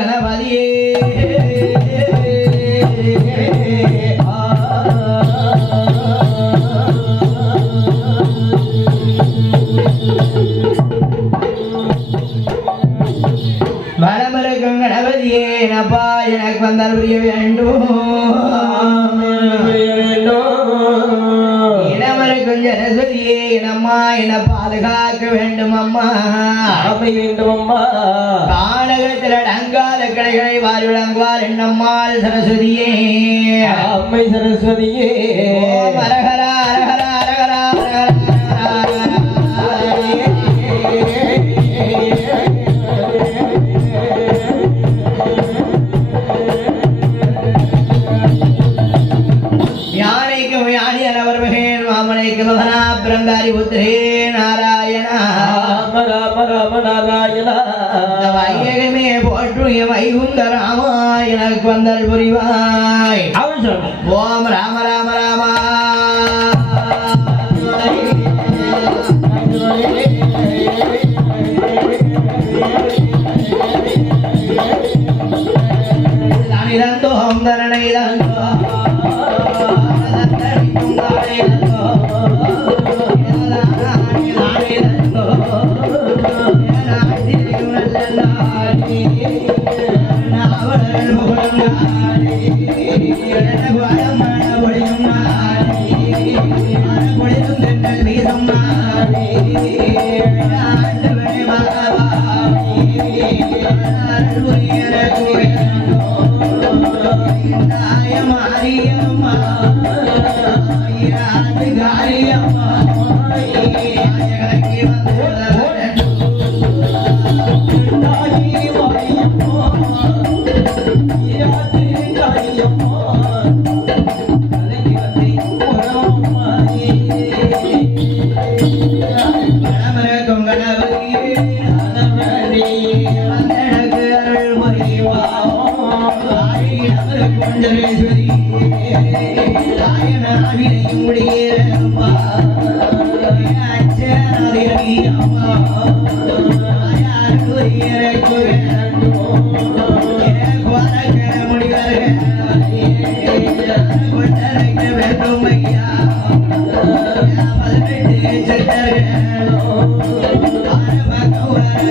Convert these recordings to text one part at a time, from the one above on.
கணபதியே. மனமிருக்கும் கணபதியே நப்பா எனக்கு வந்தால் புரிய வேண்டும். வேண்டும். அம்மா என பாதுகாக்க வேண்டும் அம்மா ஆமை வேண்டும் அம்மா கானகத்தில் அடங்காத கடைகளை வாரி வழங்குவார் என்னம்மாள் சரஸ்வதியே. அம்மை சரஸ்வதியே. அரகரா அரகரா.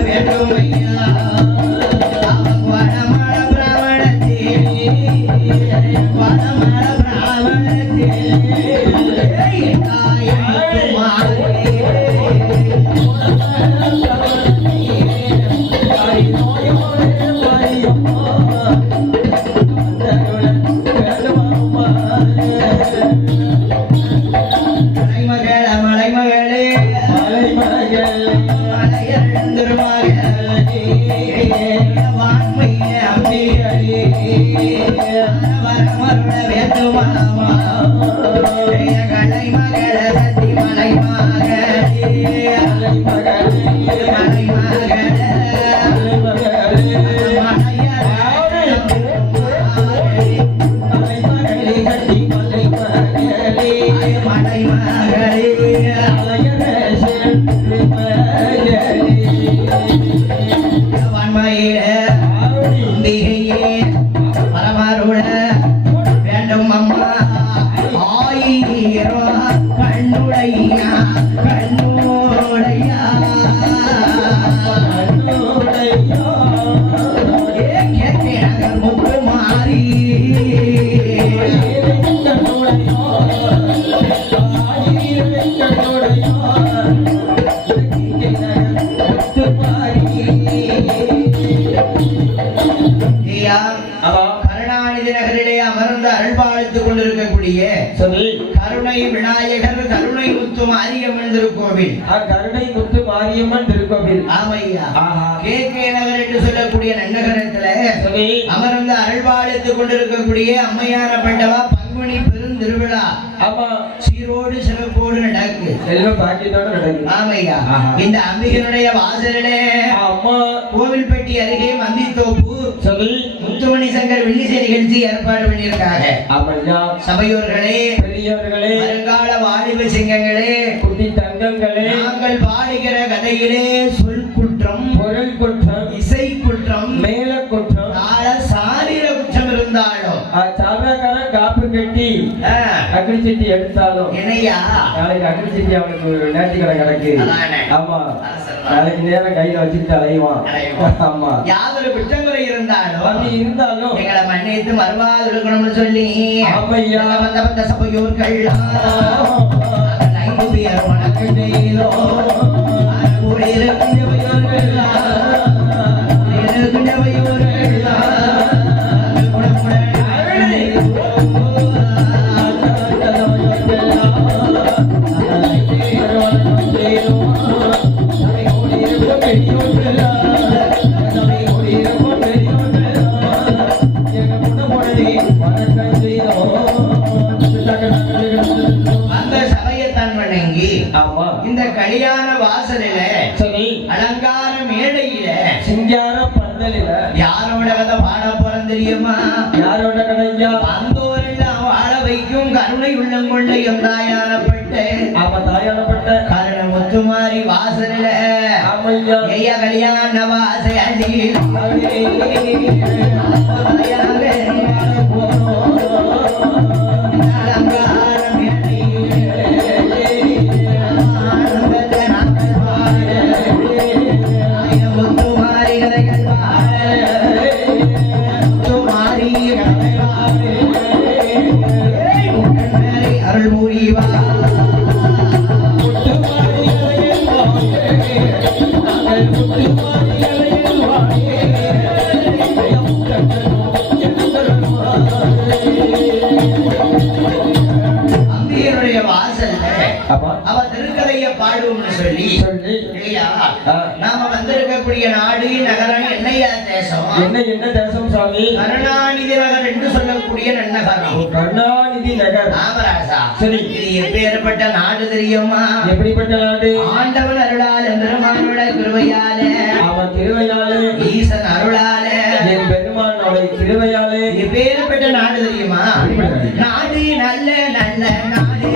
வேண்டும் ஐயா கருணை முத்து மாரியம்மன் திருக்கோவில். ஆமையா? ஆஹா. கே கே நகர் என்று சொல்லக்கூடிய நன்னகரத்துல அமர்ந்து அருள்பாலித்துக் கொண்டிருக்கக்கூடிய அம்மையான பண்டவா பங்குனி பெருந்திருவிழா ஆமா. சீரோடு சிறப்போடு நடக்கு. செல்வ பாக்கியத்தோட நடக்குது ஆமையா. இந்த அம்பிகனுடைய வாசலிலே அம்மா கோவில்பட்டி அருகே மந்தித்தோப்பு சொல்லி முத்துமணி சங்கர் வெள்ளிசை நிகழ்ச்சி ஏற்பாடு பண்ணியிருக்காங்க. சபையோர்களே பெரியவர்களே வருங்கால வாலிப சிங்கங்களே தங்கங்களே நாங்கள் பாடுகிற கதையிலே சொல் குற்றம் பொருள் குற்றம் இசை குற்றம் மேல குற்றம் சாரீர குற்றம் இருந்தாலும் சாதாரண காப்பு கட்டி அக்னி சட்டி எடுத்தாலும் என்னையா? நாளைக்கு அக்னி சட்டி அவனுக்கு நேர்த்திக்கடை கிடக்கு. ஆமா. நாளைக்கு நேரம் கையில வச்சுட்டு அலைவான். ஆமா. யாதொரு குற்றங்குறை இருந்தாலும் அப்படி இருந்தாலும் எங்களை மன்னித்து மறுவாது இருக்கணும்னு சொல்லி. ஆமையா. வந்த வந்த சபையோர்கள் querido தெரியுமா யாரோட கடையா வந்தோரெல்லாம் வாழ வைக்கும் கருணை உள்ளம் கொண்ட எந்தாயானப்பட்டு ஆமா தாயானப்பட்ட கருண முத்துமாரி வாசலில. ஐயா கல்யாண வாசையாடி அலங்கார அவ திருக்கதைய பாடுவோம்னு சொல்லி சொல்லி. இல்லையா. நாம வந்திருக்கக்கூடிய நாடு நகரம் என்னையா தேசம்? என்ன என்ன தேசம் சாமி? கருணாநிதி நகர் என்று சொல்லக்கூடிய நன்னகரம். கருணாநிதி நகர். ராமராசா சரி. இது எப்பேற்பட்ட நாடு தெரியுமா? எப்படிப்பட்ட நாடு? ஆண்டவன் அருளால பெருமானோட கிருபையால அவன் ஈசன் அருளால. என் பெருமானோட திருவையாளே எப்பேற்பட்ட நாடு தெரியுமா? நாடு நல்ல நல்ல நாடு.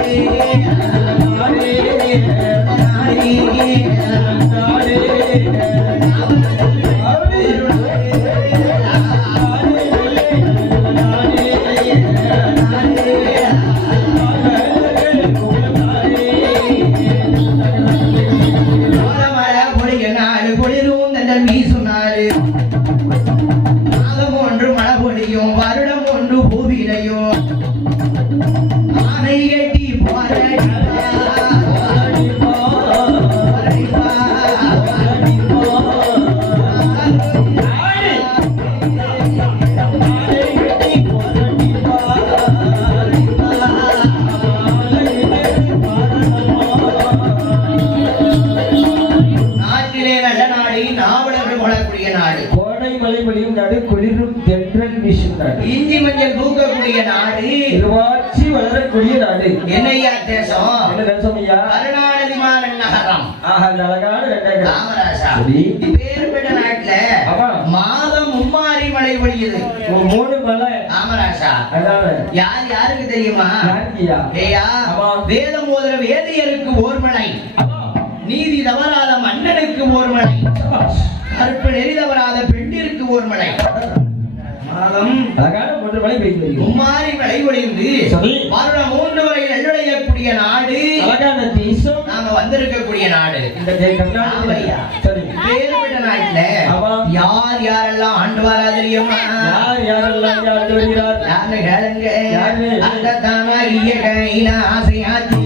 அழகான நாட்டுல. மாதம் மும்மாரி மழை பொழியுது. மூணு மலை யார் யாருக்கு தெரியுமா? ஏயா. வேதம் வேதியருக்கு ஓர் மழை. நீதி தவறாத மன்னனுக்கு ஓர் மழை. கருப்பு நெறி தவறாத பெண்ணிற்கு ஓர் மழை. மாதம் அழகான மூன்று மலை பெய்து மும்மாரி மழை. வருடம் வந்திருக்கக்கூடிய நாடு. இந்த கர்நாடகா. சரி வேறுபட்ட நாட்டுல. யார் யாரெல்லாம் ஆண்டு வரா தெரியுமா யார் யாரெல்லாம் இங்கே ஆண்டு வருகிறார்? யாரு கேளுங்க? அந்த தானாகிய கையில ஆசையாச்சு.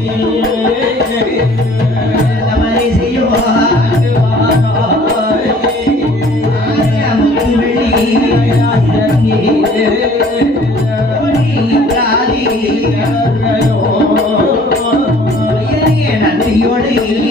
you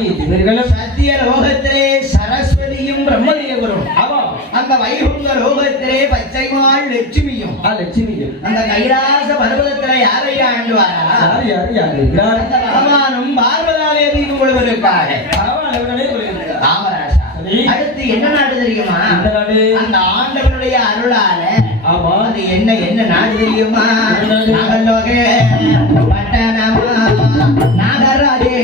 சத்திய லோகத்திலே சரஸ்வதியும் பிரம்மதேவரும். அந்த வைகுந்த லோகத்திலே பச்சைமாள் லட்சுமியும். ஆ லட்சுமிகள் அந்த கைலாச பர்வதத்திலே யாரையா ஆண்டுவாரா அந்த பகவானும் கொள்வதற்காக. அடுத்து என்ன நாடு தெரியுமா? அந்த ஆண்டவனுடைய அருளால அது என்ன என்ன நாடு தெரியுமா? நாகலோகே பட்டணமா? நாகராஜே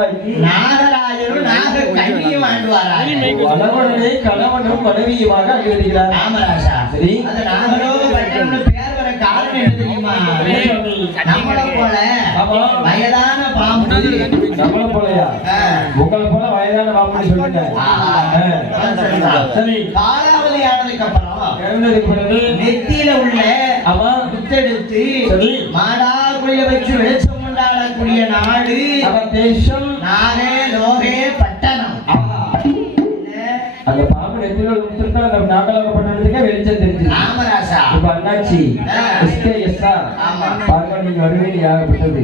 உருவாக்கி நாகராஜனும் நாக கண்ணியும் ஆண்டுவாராக வளவனே கணவனும் மனைவியுமாக அங்கிருக்கிறார் ராமராஜா சரி. அந்த நாகலோக பட்டணம்னு பேர் வர காரணம் என்ன தெரியுமா நம்மள போல ஆமா. வயதான பாம்பு நம்மள போலயா ஆ. உங்களை போல வயதான பாப்புன்னு சொல்லுங்க ஆஹா. ஆ. சரி காலாவதி ஆனதுக்கு அப்புறம் இறந்ததுக்கு பிறகு நெத்தியில உள்ள ஆமா முத்தெடுத்து சரி. மாடாக்குள்ள வச்சு கொண்டாடக்கூடிய நாடு. அவன் தேசம். நாகே லோகே பட்டணம். அந்த பாம்பு நெத்தில கொடுத்துருந்தா அந்த நாகலாக பண்ணதுக்கே வெளிச்சம் தெரிஞ்சு ராமராசா. இப்ப அண்ணாச்சி. எஸ்கே எஸ்ஆர் ஆமா. நீங்க வருவீங்க யாகப்பட்டது.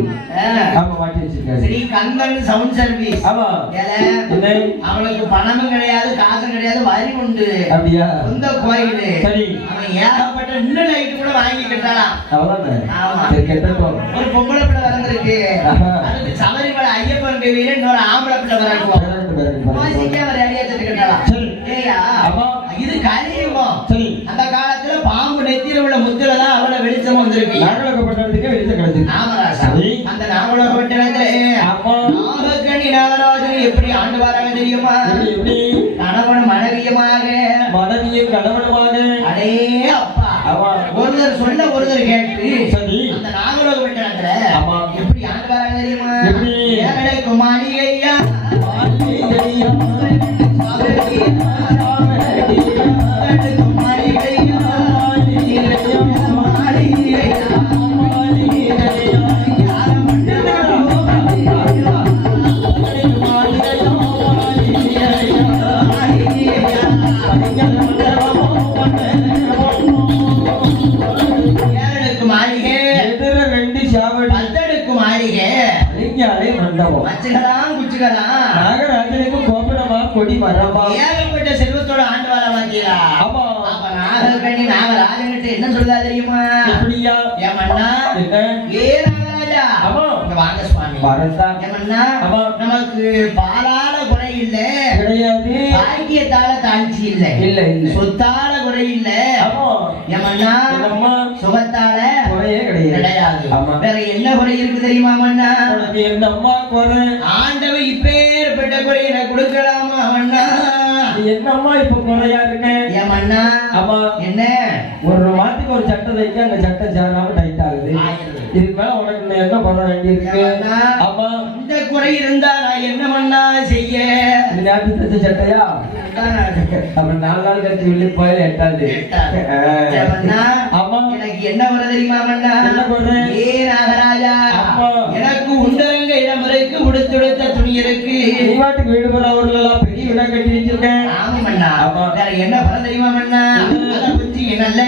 ஆமா மாட்டி வச்சிருக்காரு. ஸ்ரீ கந்தன் சவுண்ட் சர்வீஸ் ஆமா. என்ன? அவனுக்கு பணமும் கிடையாது காசும் கிடையாது வரி உண்டு. அப்படியா? சொந்த கோயில். சரி. அவன் ஏகப்பட்ட இன்னும் லைட் கூட வாங்கி கட்டாலாம். அவ்வளவுதான்? ஆமா. சரி கெட்டட்டும். ஒரு பொம்பளை பிள்ளை வளர்ந்துருக்கு. அதுக்கு சபரிமலை ஐயப்பன் கோவில இன்னொரு ஆம்பளை பிள்ளை வரட்டும் மரமா ஏகப்பட்ட செல்வத்தோட ஆண்டு வர மாட்டீங்களா ஆமா. அப்ப நாகக்கண்ணி நாகராஜன்கிட்ட என்ன சொல்லுதா தெரியுமா? எப்படியா? ஏன் மன்னா என்ன? ஏ நாகராஜா ஆமா. இங்க வாங்க சுவாமி. வரதா. ஆமா. நமக்கு பாலால குறை இல்ல. கிடையாது. பாக்கியத்தால தாழ்ச்சி இல்ல. இல்ல இல்ல. சொத்தால குறை இல்ல. ஆமா. என்னம்மா சுகத்தால குறையே கிடையாது. கிடையாது. வேற என்ன குறை இருக்கு தெரியுமா உனக்கு என்னம்மா குறை? ஆண்டவன் இப்பேற்பட்ட குறை எனக்கு கொடுக்கலாமா? என்னம்மா இப்ப குறையா இருக்க? ஏன் மன்னா? ஆமா என்ன? ஒரு மாட்டுக்கு ஒரு சட்டை தைக்க அந்த சட்டை சேராம டைட் ஆகுது. இதுக்கு மேல உனக்கு என்ன குறை வேண்டி இருக்கு? ஏன்னா, ஆமா இந்த குறை இருந்தா நான் என்ன பண்ணா செய்ய? நேற்று தைச்ச சட்டையா? அப்புறம் நாலு நாள் கழிச்சு வெளியே போய் எட்டாது. ஆமா எனக்கு என்ன குறை தெரியுமா மன்னா? என்ன குறை? ஏ நாகராஜா. எனக்கு உண்டரங்க இடம் இருக்கு உடுத்துடுத்த துணி இருக்கு. வாட்டுக்கு வீடு எல்லாம் பெரிய விழா கட்டி வச்சிருக்கேன். வேற என்ன குறை தெரியுமா என்ன? நல்ல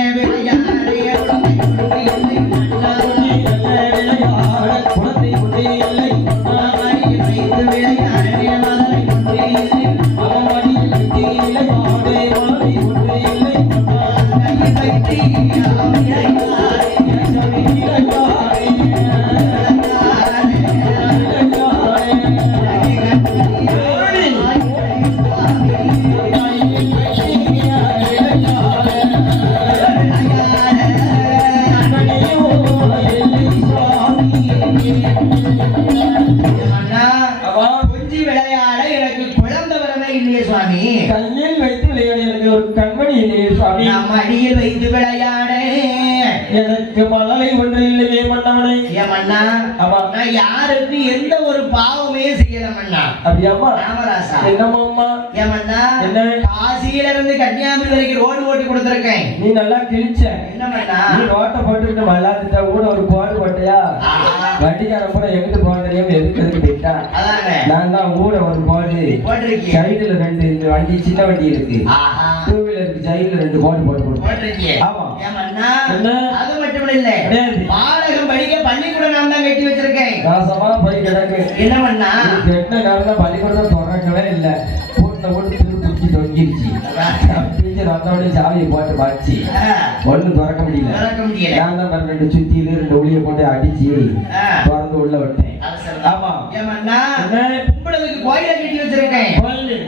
கொஞ்சி விளையாட எனக்கு குழந்தை வரவே இல்லையே சுவாமி. கையில் வைத்து விளையாடி எனக்கு ஒரு கண்மணி இல்லையே சுவாமி. மடியில் வைத்து விளையாட எனக்கு மழலை ஒன்று இல்லையே மன்னவனை. மன்னா நான் யாருக்கு எந்த ஒரு பாவமே செய்யல மன்னா. அப்படியாம்மா? ராமராசா. என்னம்மா ஏன் மன்னா என்ன? காசியில இருந்து கன்னியாகுமரி வரைக்கும் ரோடு ஓட்டி கொடுத்துருக்கேன். நீ நல்லா கிழிச்ச. என்ன பண்ணா நீ ரோட்டை போட்டுக்கிட்டு மல்லாத்திட்ட கூட ஒரு போடு போட்டியா? வண்டிக்காரன் கூட எங்கிட்டு போக தெரியாம எதுக்கு எதுக்கு போயிட்டான் அதானே. நான் தான் கூட ஒரு போடு சைடுல ரெண்டு இந்த வண்டி சின்ன வண்டி இருக்கு. ஆஹா. டூ வீலருக்கு சைடுல ரெண்டு போட்டு போட்டு கொடுத்தேன். ஆமா. மன்னா என்ன? மட்டும் இல்ல. பாடகம் படிக்க பள்ளிக்கூடம் நான் தான் கட்டி வச்சிருக்கேன். நாசமா போய் கிடக்கு. என்ன பண்ணா? கெட்ட நேரம் பள்ளிக்கூடம் திறக்கவே இல்லை. பூட்டின போட்டு திரு பிடிச்சி தொங்கிருச்சு. டீச்சர் வந்தவொடனே சாவியை போட்டு வச்சு. ஒண்ணும் திறக்க முடியல. திறக்க முடியல. நான் தான் பாரு ரெண்டு சுத்தியில ரெண்டு ஒளிய போட்டு அடிச்சு. திறந்து உள்ள விட்டேன். ஆமா. என்ன? கும்பிடுறதுக்கு கோயில கட்டி வச்சிருக்கேன்.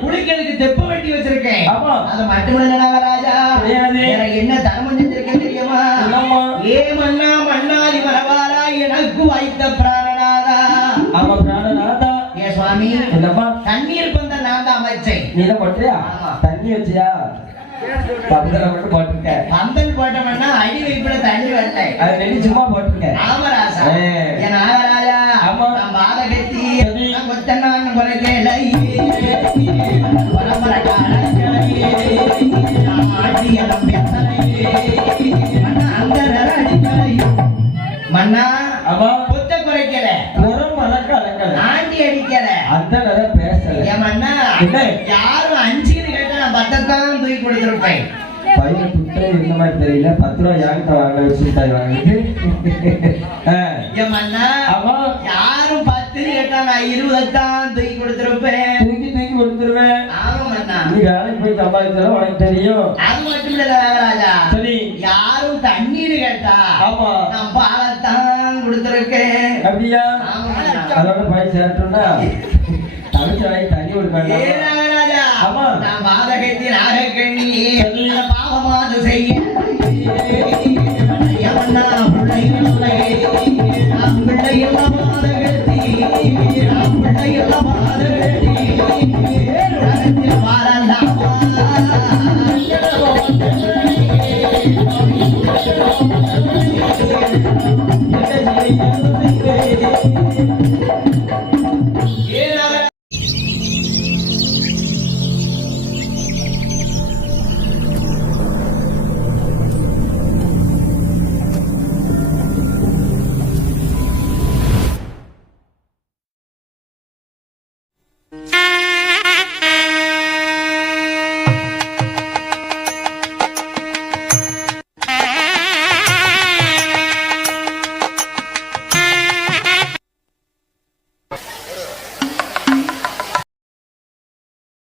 குளிக்கிறதுக்கு தெப்ப வெட்டி வச்சிருக்கேன். ஆமா. அது மட்டுமில்ல நாகராஜா. கிடையாது. வேற என்ன தெரியுமா ஏ மன்னா மன்னாதி வரவாரா எனக்கு வைத்த பிராணநாதா. ஆமா பிராணநாதா. ஏ சுவாமி என்னம்மா? தண்ணீர் பந்த நான் தான் அமைச்சேன். நீ தான் போட்டியா. தண்ணி வச்சியா? பக்கத்துல மட்டும் போட்டிருக்க பந்தல் போட்டோம்னா அடி வைப்புல தண்ணி வரல. அது ரெண்டு சும்மா போட்டிருக்க ராமராசா ஏ. என் பையன் துட்டே இருந்த மாதிரி தெரியல. பத்து ரூபா யாங்கிட்ட வாங்க வச்சுட்டாய் வாங்கிட்டு. யாரும் பத்துன்னு கேட்டா நான் இருபதத்தான் தூக்கி கொடுத்துருப்பேன். தூக்கி தூக்கி கொடுத்துருவேன். நீ வேலைக்கு போய் சம்பாதிச்சாலும் உனக்கு தெரியும். அது மட்டும் இல்ல நாகராஜா சரி. யாரும் தண்ணீர் கேட்டா ஆமா. நான் பாலத்தான் கொடுத்துருக்கேன். அப்படியா. அதோட போய் சேர்த்தோம்னா தமிழ்ச்சி வாங்கி தண்ணி ஆமா. நான் பாதகத்தின் ஆகக்கண்ணி சரி. பாவமாது செய்ய. எவனா பிள்ளை